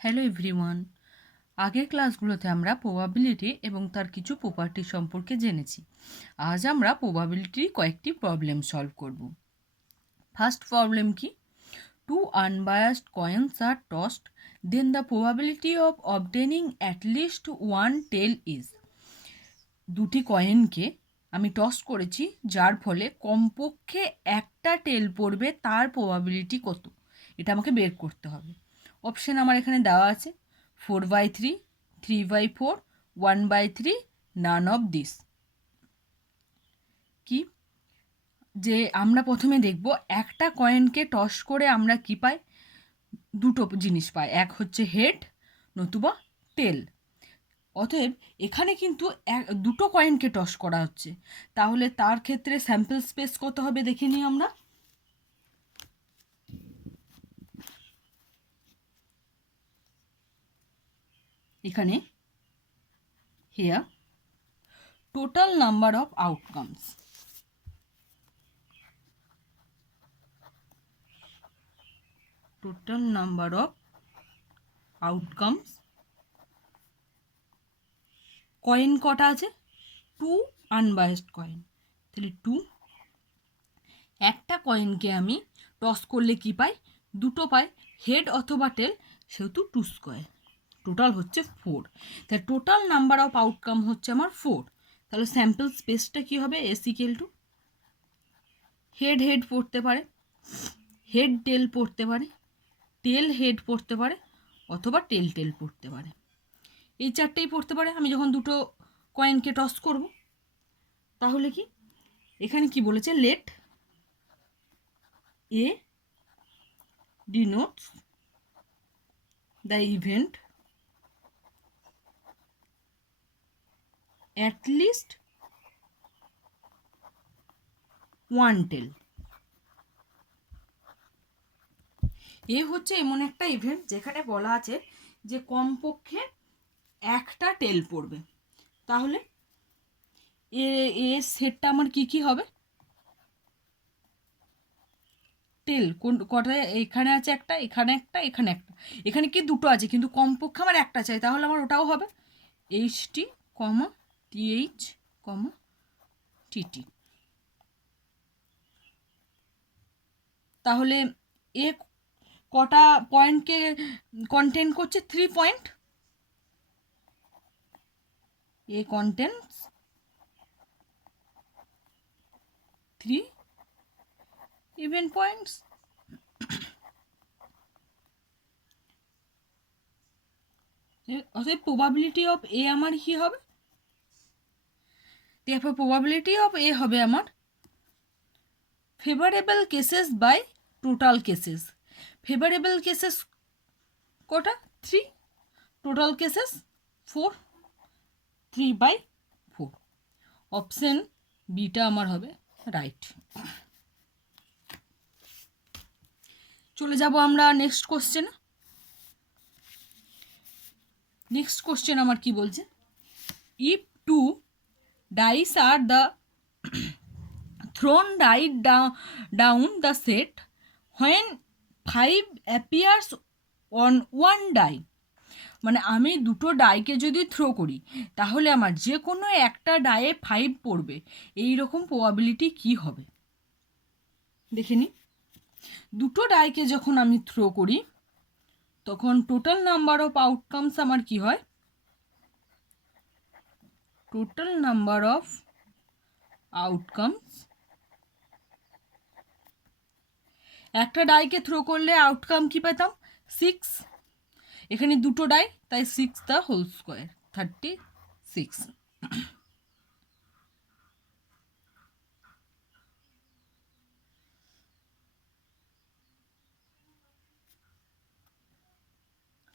Hello everyone. আগের ক্লাসগুলোতে আমরা প্রবাবিলিটি এবং তার কিছু প্রপার্টি সম্পর্কে জেনেছি। আজ আমরা প্রবাবিলিটির কয়েকটি প্রবলেম সলভ করব। ফার্স্ট প্রবলেম কি? Two unbiased coins are tossed, then the probability of obtaining at least one tail is. দুটি কয়েনকে আমি টস করেছি, যার ফলে কমপক্ষে একটা টেল পড়বে, তার প্রবাবিলিটি কত, এটা আমাকে বের করতে হবে। অপশান আমার এখানে দেওয়া আছে 4/3, 3/4, 1/3, নান অফ দিস। কি যে আমরা প্রথমে দেখব একটা কয়েনকে টস করে আমরা কি পাই? দুটো জিনিস পাই, এক হচ্ছে হেড নতুবা টেল। অতএব এখানে কিন্তু দুটো কয়েনকে টস করা হচ্ছে, তাহলে তার ক্ষেত্রে স্যাম্পল স্পেস কত হবে দেখে নিই আমরা। এখানে here total number of outcomes, total number of outcomes, coin কটা আছে? টু আনবায়াসড কয়েন, তাহলে টু। একটা কয়েনকে আমি টস করলে কি পাই? দুটো পাই, হেড অথবা টেল, সেহেতু 2 স্কোয়ার, টোটাল হচ্ছে 4। তাহলে টোটাল নাম্বার অফ আউটকাম হচ্ছে আমার 4। তাহলে স্যাম্পল স্পেসটা কি হবে? S equal to head head পড়তে পারে, হেড টেল পড়তে পারে, টেল হেড পড়তে পারে, অথবা টেল টেল পড়তে পারে। এই চারটেই পড়তে পারে আমি যখন দুটো কয়েনকে টস করব। তাহলে কি এখানে কি বলেছে? Let A denotes the event at least one tail. A হচ্ছে এমন একটা ইভেন্ট যেখানে বলা আছে যে কমপক্ষে একটা টেল পড়বে। তাহলে এর সেটটা আমার কি কি হবে? টেল কোন কটা? এখানে আছে একটা, এখানে একটা, এখানে একটা। এখানে কি দুটো আছে, কিন্তু কমপক্ষে আমার একটা চাই, তাহলে আমার ওটাও হবে HT, TH, TT। তাহলে এ কটা পয়েন্টকে কন্টেন্ট করছে? 3 point. A contents 3 event points. অতএব প্রবাবিলিটি অফ এ আমার কি হবে? তারপর প্রবাবিলিটি অফ এ হবে আমার favourable cases by total cases. Favourable cases কটা? 3, টোটাল কেসেস 4, 3/4। অপশন বিটা আমার হবে রাইট। চলে যাব আমরা নেক্সট কোশ্চেনে। নেক্সট কোশ্চেন আমার কি বলছে? If two dice are the thrown down the set when 5 appears on one die, মানে আমি দুটো ডাইকে যদি থ্রো করি তাহলে আমার যে কোনো একটা ডায়ে 5 পড়বে, এই রকম প্রবাবিলিটি কি হবে দেখে নি। দুটো ডাইকে যখন আমি থ্রো করি তখন টোটাল নাম্বার অফ আউটকামস আমার কি হয়? টোটাল নাম্বার অফ আউটকামস, একটা ডাইকে থ্রো করলে আউটকাম কি পেতাম? 6। এখানে দুটো ডাই, তাই 6 দ্য হোল স্কোয়ার, 36।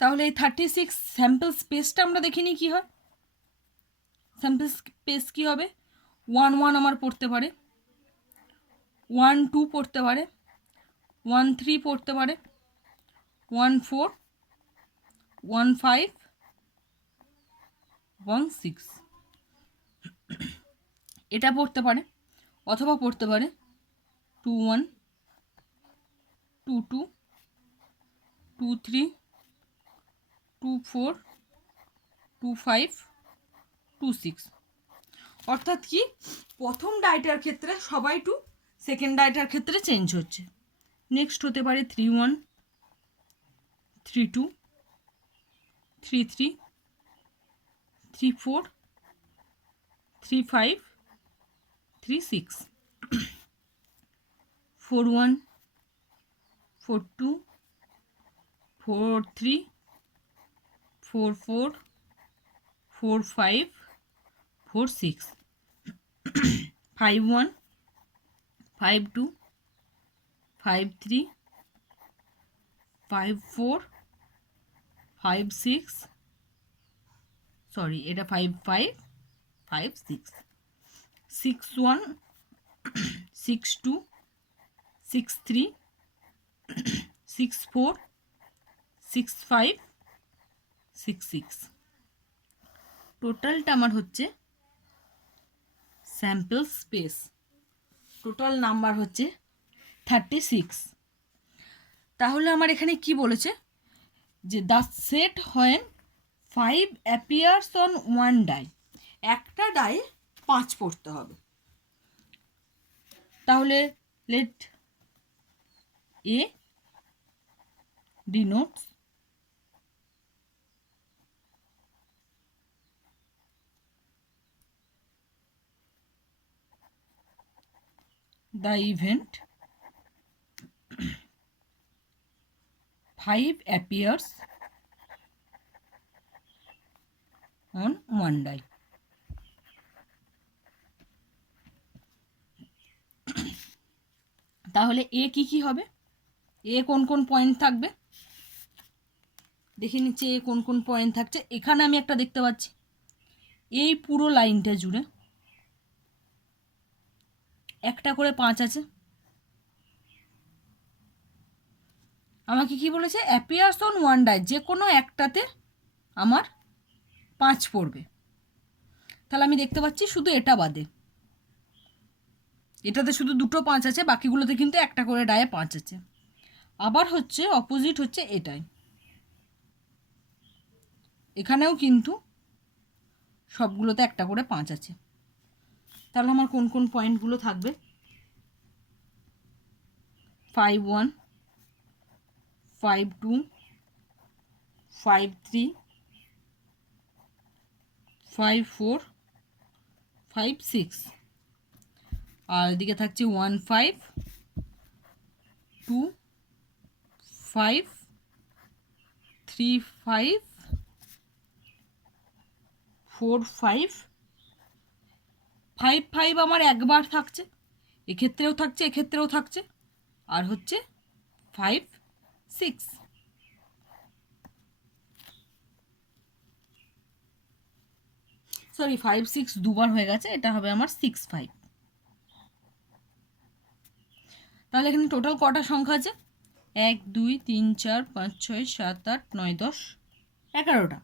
তাহলে এই 36 স্যাম্পল স্পেসটা আমরা দেখিনি কি হয়। স্যাম্পল স্পেস কি হবে? 1 1 আমার পড়তে পারে, 1 2 পড়তে পারে, 1 3 পড়তে পারে, 1 4, 1 5, 1 6 এটা পড়তে পারে, অথবা পড়তে পারে 2 1, 2 2, 2 3, 2 4 2 5 2 6। অর্থাৎ কি প্রথম ডাইটার ক্ষেত্রে সবাই 2, সেকেন্ড ডাইটার ক্ষেত্রে চেঞ্জ হচ্ছে। নেক্সট হতে পারে 3 1 3 2 3 3 3 4 3 5 3 6 4 1 4 2 4 3 4 4 4 5 4 6 5 1 5 2 5 3 5 4 5 6 সরি এটা 5 5 5 6 6 1 6 2 6 3 6 4 6 5 6 6। টোটালটা আমার হচ্ছে স্যাম্পল স্পেস, টোটাল নাম্বার হচ্ছে 36। তাহলে আমার এখানে কি বলেছে যে the set when 5 appears on one die, একটা ডায়ে 5 পড়তে হবে। তাহলে let A denotes the event 5 appears on one die. তাহলে এ কি কি হবে, এ কোন কোন পয়েন্ট থাকবে দেখে নিচ্ছে। এ কোন কোন পয়েন্ট থাকছে, এখানে আমি একটা দেখতে পাচ্ছি এই পুরো লাইনটা জুড়ে একটা করে 5 আছে। আমাকে কি বলেছে অ্যাপিয়ার্স অন ওয়ান ডাই, যে কোনো একটাতে আমার 5 পড়বে। তাহলে আমি দেখতে পাচ্ছি শুধু এটা বাদে, এটাতে শুধু দুটো 5 আছে, বাকিগুলোতে কিন্তু একটা করে ডায়ে 5 আছে। আবার হচ্ছে অপোজিট হচ্ছে এটাই, এখানেও কিন্তু সবগুলোতে একটা করে 5 আছে। তাহলে আমার কোন কোন পয়েন্টগুলো থাকবে 5 1 5 2 5 3 5 4 5 6, আর এদিকে থাকছে 1 5 2 5 3 5 4 5 5 5 আমার একবার থাকছে, এক্ষেত্রেও থাকছে এক্ষেত্রেও থাকছে, আর হচ্ছে 5 6। সরি 5 6 দুবার হয়ে গেছে, এটা হবে আমার 6 5। তাহলে এখানে টোটাল কটা সংখ্যা আছে 1 2 3 4 5 6 7 8 9 10 11টা।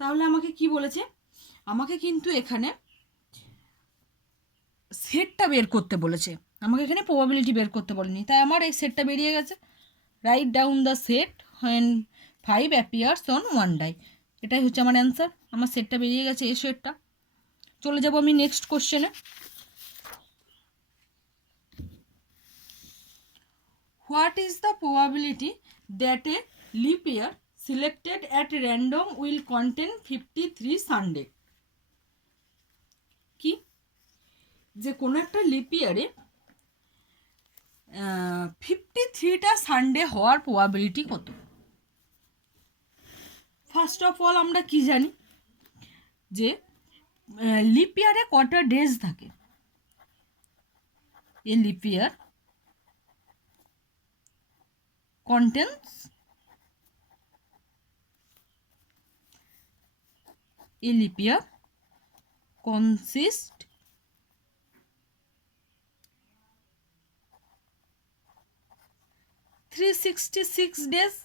তাহলে আমাকে কি বলেছে, আমাকে কিন্তু এখানে সেটটা বের করতে বলেছে, আমাকে এখানে প্রবাবিলিটি বের করতে বলেনি, তাই আমার এই সেটটা বেরিয়ে গেছে। Right down the set when 5 appears on one die, এটাই হচ্ছে আমার অ্যান্সার। আমার সেটটা বেরিয়ে গেছে, এই সেটটা। চলে যাব আমি নেক্সট কোশ্চেনে। What is the probability that a leap year selected at random will contain 53 Sunday? কি যে কোনো একটা লিপ ইয়ারে 53টা সানডে হওয়ার প্রবাবিলিটি কত? ফার্স্ট অফ অল আমরা কি জানি যে লিপ ইয়ারে কটা ডেজ থাকে, a leap year contains a leap year consists 366 days।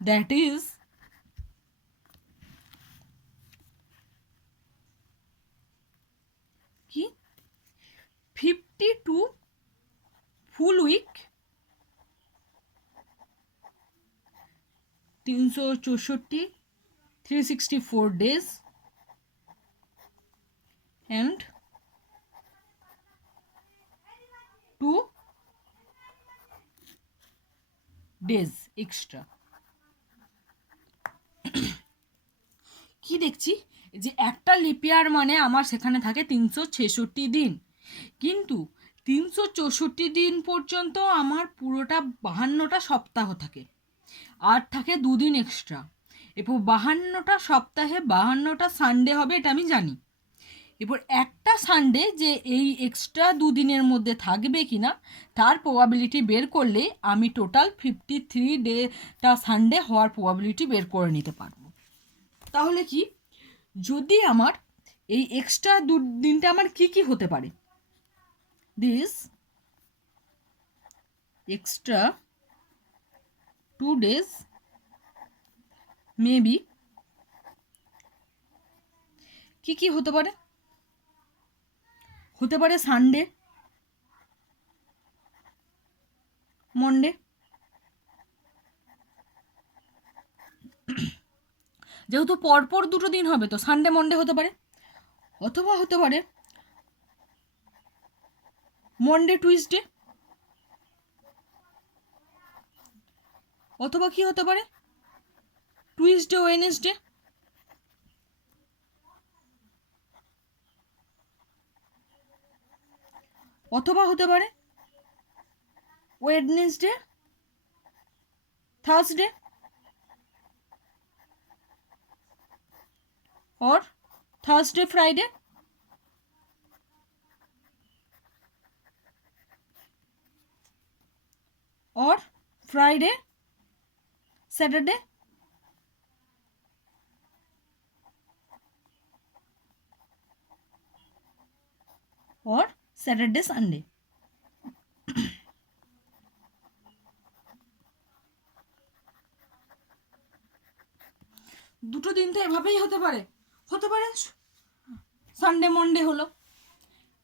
That is কি 52 full week, 364 364 days and 2 days extra. কি দেখছি যে একটা লিপিয়ার মানে আমার সেখানে থাকে 366 দিন, কিন্তু 364 দিন পর্যন্ত আমার পুরোটা 52টা সপ্তাহ থাকে, আর থাকে 2 দিন এক্সট্রা। এরপর 52টা সপ্তাহে 52টা সানডে হবে, এটা আমি জানি। এরপর একটা সানডে যে এই এক্সট্রা 2 দিনের মধ্যে থাকবে কিনা তার প্রবাবিলিটি বের করলে আমি টোটাল 53 ডেটা সানডে হওয়ার প্রবাবিলিটি বের করে নিতে পারবো। তাহলে কি, যদি আমার এই এক্সট্রা 2 দিনটা আমার কি কি হতে পারে, দিস এক্সট্রা 2 days মেবি কি কি হতে পারে, হতে পারে সানডে, মন্ডে, যেহেতু পরপর 2টো দিন হবে তো সানডে মন্ডে হতে পারে, অথবা হতে পারে মন্ডে টুইসডে, অথবা কি হতে পারে টুইসডে ওয়েডনেসডে, অথবা হতে পারে ওয়েডনেসডে থার্সডে और थर्सडे फ्राइडे और फ्राइडे सैटरडे और सैटरडे संडे। দুটো দিন তো এভাবেই হতে পারে, হতে পারে সানডে মন্ডে হলো,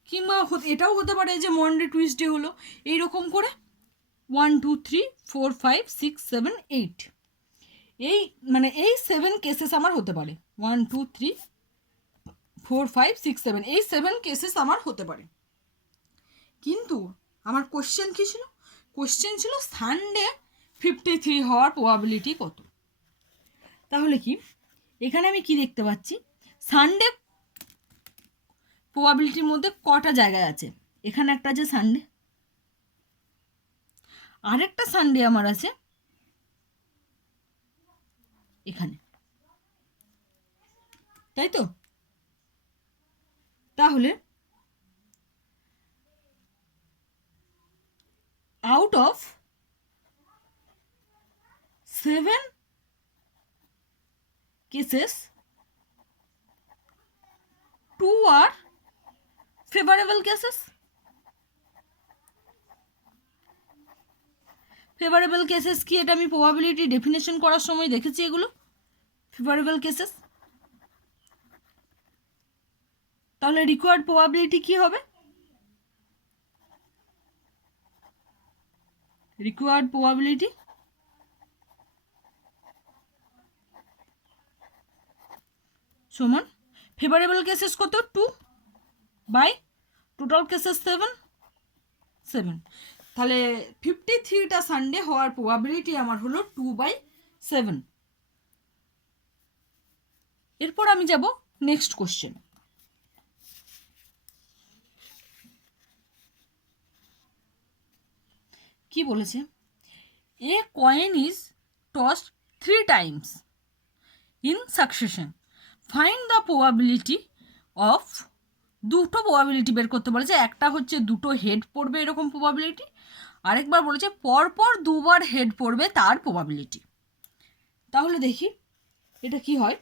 কিংবা এটাও হতে পারে যে মন্ডে টুইসডে হলো, এইরকম করে 1 2 3 4 5 6 7 8 এই মানে এই 7 কেসেস আমার হতে পারে, 1 2 3 4 5 6 7 এই 7 কেসেস আমার হতে পারে। কিন্তু আমার কোশ্চেন কি ছিল, কোশ্চেন ছিল সানডে 53 হওয়ার প্রবাবিলিটি কত। তাহলে কি এখানে আমি কি দেখতে পাচ্ছি, সানডে প্রবাবিলিটির মধ্যে কটা জায়গায় আছে, এখানে একটা আছে সানডে, আরেকটা সানডে আমার আছে এখানে, তাই তো? তাহলে out of 7 cases 2 are favorable cases। Favourable cases কি, এটা আমি প্রবাবিলিটি ডেফিনেশন করার সময় দেখেছি, এগুলো ফেভারেবল কেসেস। তাহলে রিকোয়ার্ড প্রবাবিলিটি কি হবে, রিকোয়ার্ড প্রবাবিলিটি সমান ফেভারেবল কেসেস কত 2 বাই টোটাল কেসেস 7। তাহলে 53টা সানডে হওয়ার প্রবাবিলিটি আমার হলো 2/7। এরপর আমি যাব নেক্সট কোশ্চেন। কি বলেছে, এ coin is টসড 3 times in succession, find the probability of, দুটো প্রবাবিলিটি বের করতে বলেছে, একটা হচ্ছে দুটো হেড পড়বে এরকম প্রবাবিলিটি, আরেকবার বলেছে পরপর 2বার হেড পড়বে তার প্রবাবিলিটি। তাহলে দেখি এটা কি হয়,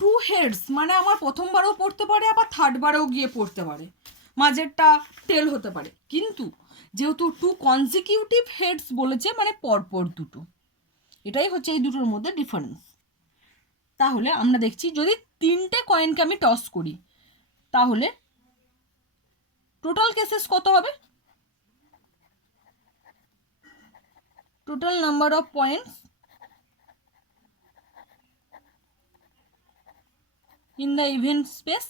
2 হেডস মানে আমার প্রথমবারও পড়তে পারে আবার থার্ডবারেও গিয়ে পড়তে পারে, মাঝেরটা টেল হতে পারে। কিন্তু যেহেতু 2 কনজিকিউটিভ হেডস বলেছে মানে পরপর দুটো, এটাই হচ্ছে এই দুটোর মধ্যে ডিফারেন্স। তাহলে আমরা দেখছি যদি 3টে কয়েনকে আমি টস করি তাহলে টোটাল কেসেস কত হবে? Total number of points in the event space.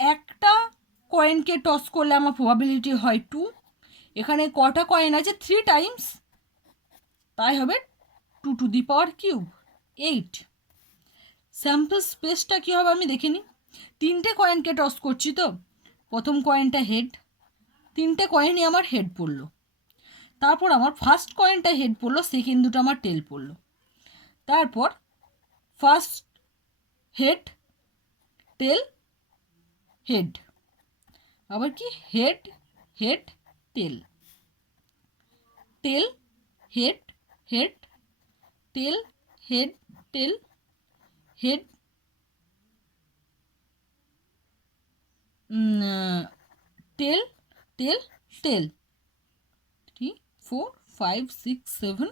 একটা কয়েনকে টস করলে আমার প্রবাবিলিটি হয় 2। এখানে কটা কয়েন আছে? 3 টাইমস, তাই হবে 2 to the power cube 8। Sample স্পেসটা কী হবে আমি দেখিনি। 3টে কয়েনকে টস করছি, তো প্রথম কয়েনটা হেড, 3টে কয়েনই আমার হেড পড়লো। তারপর আমার ফার্স্ট কয়েনটা হেড পড়লো, সেকেন্ড দুটো আমার টেল পড়লো। তারপর ফার্স্ট হেড, টেল, হেড, আবার কি head head tail, tail head head, tail head tail, head tail tail tail, 3 4 5 6 7।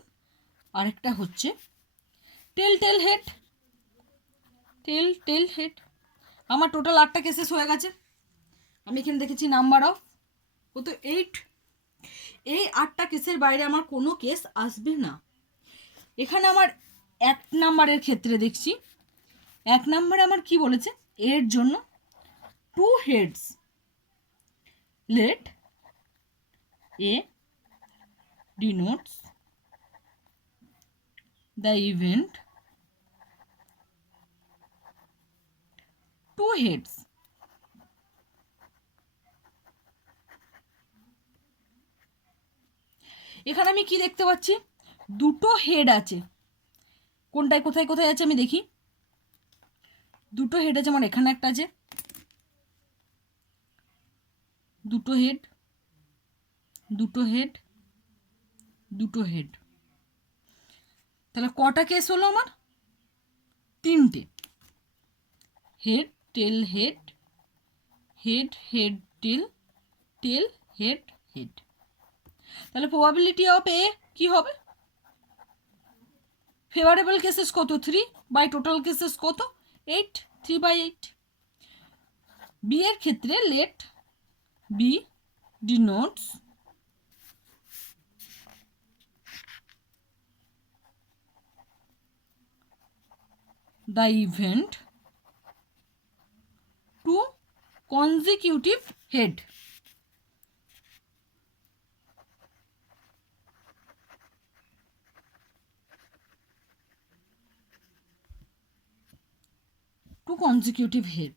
আরেকটা হচ্ছে tail tail head, tail tail head. আমার টোটাল 8টা কেসেস হয়ে গেছে। আমি এখানে দেখেছি নাম্বার অফ কত 8। এই 8টা কেসের বাইরে আমার কোনো কেস আসবে না। এখানে আমার 1 নাম্বারের ক্ষেত্রে দেখছি, 1 নাম্বারে আমার কি বলেছে, এর জন্য 2 heads, let A denotes the event 2 heads। এখানে আমি কি দেখতে পাচ্ছি, দুটো হেড আছে। কোনটায় কোথায় কোথায় আছে আমি দেখি। দুটো হেড আছে আমার, এখানে একটা আছে, দুটো হেড, দুটো হেড, দুটো হেড। তাহলে কটা কেস হলো আমার? 3টে। Head tail head, head head tail, tail head head. তাহলে প্রবাবিলিটি অফ এ কি হবে? ফেভারেবল কেসেস কত? 3 বাই টোটাল কেসেস কত? 8, 3/8। বি এর ক্ষেত্রে let B denotes the event 2 consecutive head। Two consecutive head.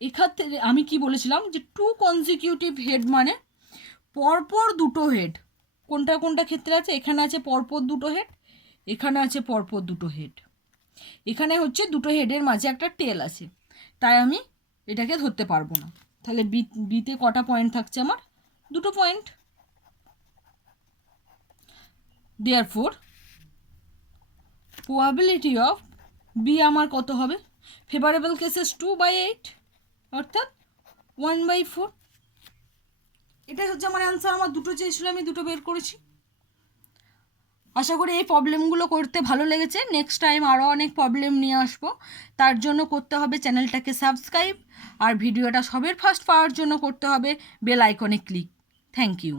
এক্ষেত্রে আমি কি বলেছিলাম যে 2 কনজিকিউটিভ হেড মানে পরপর দুটো হেড। কোনটা কোনটা ক্ষেত্রে আছে? এখানে আছে পরপর দুটো হেড, এখানে আছে পরপর দুটো হেড, এখানে হচ্ছে দুটো হেডের মাঝে একটা টেল আছে, তাই আমি এটাকে ধরতে পারবো না। তাহলে বিতে কটা পয়েন্ট থাকছে আমার? 2টো point. Therefore probability of B আমার কত হবে? ফেভারেবল কেসেস 2/8 অর্থাৎ 1/4। এটাই হচ্ছে আমার অ্যান্সার। আমার দুটো চেয়েছিল, আমি দুটো বের করেছি। আশা করি এই প্রবলেমগুলো করতে ভালো লেগেছে। নেক্সট টাইম আরও অনেক প্রবলেম নিয়ে আসবো। তার জন্য করতে হবে চ্যানেলটাকে সাবস্ক্রাইব, আর ভিডিওটা সবার ফার্স্ট পাওয়ার জন্য করতে হবে বেল আইকনে ক্লিক। Thank you.